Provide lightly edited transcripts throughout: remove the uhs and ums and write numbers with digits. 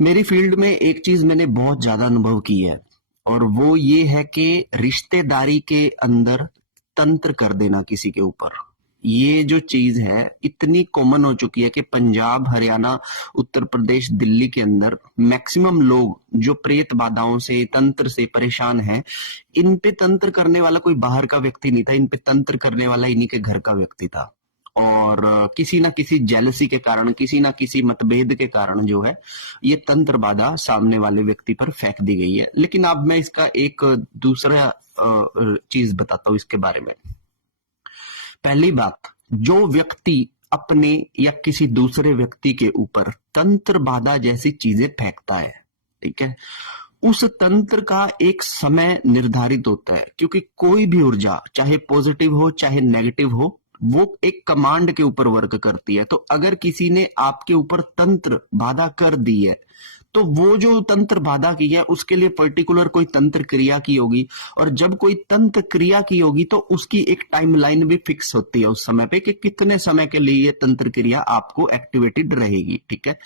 मेरी फील्ड में एक चीज मैंने बहुत ज्यादा अनुभव की है और वो ये है कि रिश्तेदारी के अंदर तंत्र कर देना किसी के ऊपर। ये जो चीज है इतनी कॉमन हो चुकी है कि पंजाब, हरियाणा, उत्तर प्रदेश, दिल्ली के अंदर मैक्सिमम लोग जो प्रेत बाधाओं से, तंत्र से परेशान हैं, इन पे तंत्र करने वाला कोई बाहर का व्यक्ति नहीं था, इन पे तंत्र करने वाला इन्हीं के घर का व्यक्ति था। और किसी ना किसी जेलसी के कारण, किसी ना किसी मतभेद के कारण जो है ये तंत्र बाधा सामने वाले व्यक्ति पर फेंक दी गई है। लेकिन अब मैं इसका एक दूसरा चीज बताता हूं इसके बारे में। पहली बात, जो व्यक्ति अपने या किसी दूसरे व्यक्ति के ऊपर तंत्र बाधा जैसी चीजें फेंकता है, ठीक है, उस तंत्र का एक समय निर्धारित होता है, क्योंकि कोई भी ऊर्जा चाहे पॉजिटिव हो चाहे नेगेटिव हो, वो एक कमांड के ऊपर वर्क करती है। तो अगर किसी ने आपके ऊपर तंत्र बाधा कर दी है तो वो जो तंत्र बाधा की है उसके लिए पर्टिकुलर कोई तंत्र क्रिया की होगी, और जब कोई तंत्र क्रिया की होगी तो उसकी एक टाइमलाइन भी फिक्स होती है उस समय पे कि कितने समय के लिए ये तंत्र क्रिया आपको एक्टिवेटेड रहेगी, ठीक है।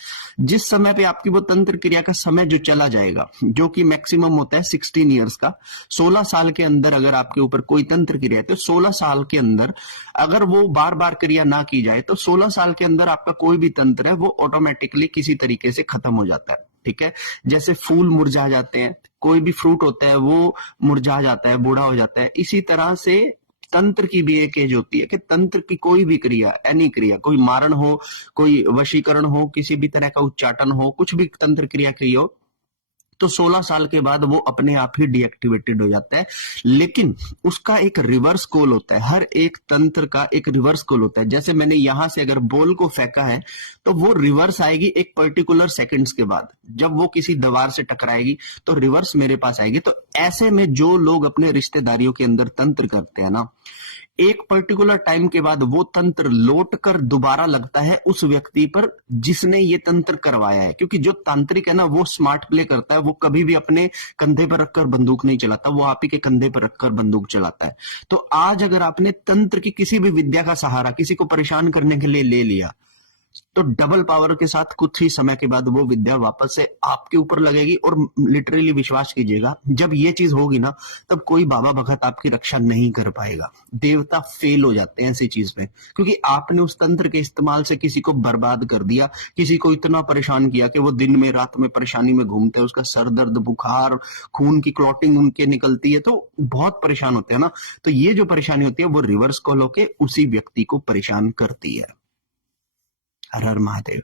जिस समय पे आपकी वो तंत्र क्रिया का समय जो चला जाएगा, जो कि मैक्सिमम होता है 16 ईयर्स का, 16 साल के अंदर अगर आपके ऊपर कोई तंत्र क्रिया है तो 16 साल के अंदर अगर वो बार बार क्रिया ना की जाए तो 16 साल के अंदर आपका कोई भी तंत्र है वो ऑटोमेटिकली किसी तरीके से खत्म हो जाता है, ठीक है। जैसे फूल मुरझा जाते हैं, कोई भी फ्रूट होता है वो मुरझा जाता है, बूढ़ा हो जाता है, इसी तरह से तंत्र की भी एक एज होती है कि तंत्र की कोई भी क्रिया, एनी क्रिया, कोई मारण हो, कोई वशीकरण हो, किसी भी तरह का उच्चाटन हो, कुछ भी तंत्र क्रिया की हो, तो 16 साल के बाद वो अपने आप ही डीएक्टिवेटेड हो जाता है। लेकिन उसका एक रिवर्स कॉल होता है, हर एक तंत्र का एक रिवर्स कॉल होता है। जैसे मैंने यहां से अगर बॉल को फेंका है तो वो रिवर्स आएगी एक पर्टिकुलर सेकंड्स के बाद, जब वो किसी दीवार से टकराएगी तो रिवर्स मेरे पास आएगी। तो ऐसे में जो लोग अपने रिश्तेदारियों के अंदर तंत्र करते हैं ना, एक पर्टिकुलर टाइम के बाद वो तंत्र लौट कर दोबारा लगता है उस व्यक्ति पर जिसने ये तंत्र करवाया है। क्योंकि जो तांत्रिक है ना वो स्मार्ट प्ले करता है, वो कभी भी अपने कंधे पर रखकर बंदूक नहीं चलाता, वो आप ही के कंधे पर रखकर बंदूक चलाता है। तो आज अगर आपने तंत्र की किसी भी विद्या का सहारा किसी को परेशान करने के लिए ले लिया तो डबल पावर के साथ कुछ ही समय के बाद वो विद्या वापस से आपके ऊपर लगेगी। और लिटरली विश्वास कीजिएगा, जब ये चीज होगी ना तब कोई बाबा भगत आपकी रक्षा नहीं कर पाएगा। देवता फेल हो जाते हैं ऐसी चीज में, क्योंकि आपने उस तंत्र के इस्तेमाल से किसी को बर्बाद कर दिया, किसी को इतना परेशान किया कि वो दिन में रात में परेशानी में घूमते हैं, उसका सर दर्द, बुखार, खून की क्लॉटिंग उनके निकलती है, तो बहुत परेशान होते हैं ना। तो ये जो परेशानी होती है वो रिवर्स कॉल होके उसी व्यक्ति को परेशान करती है। हर हर महादेव।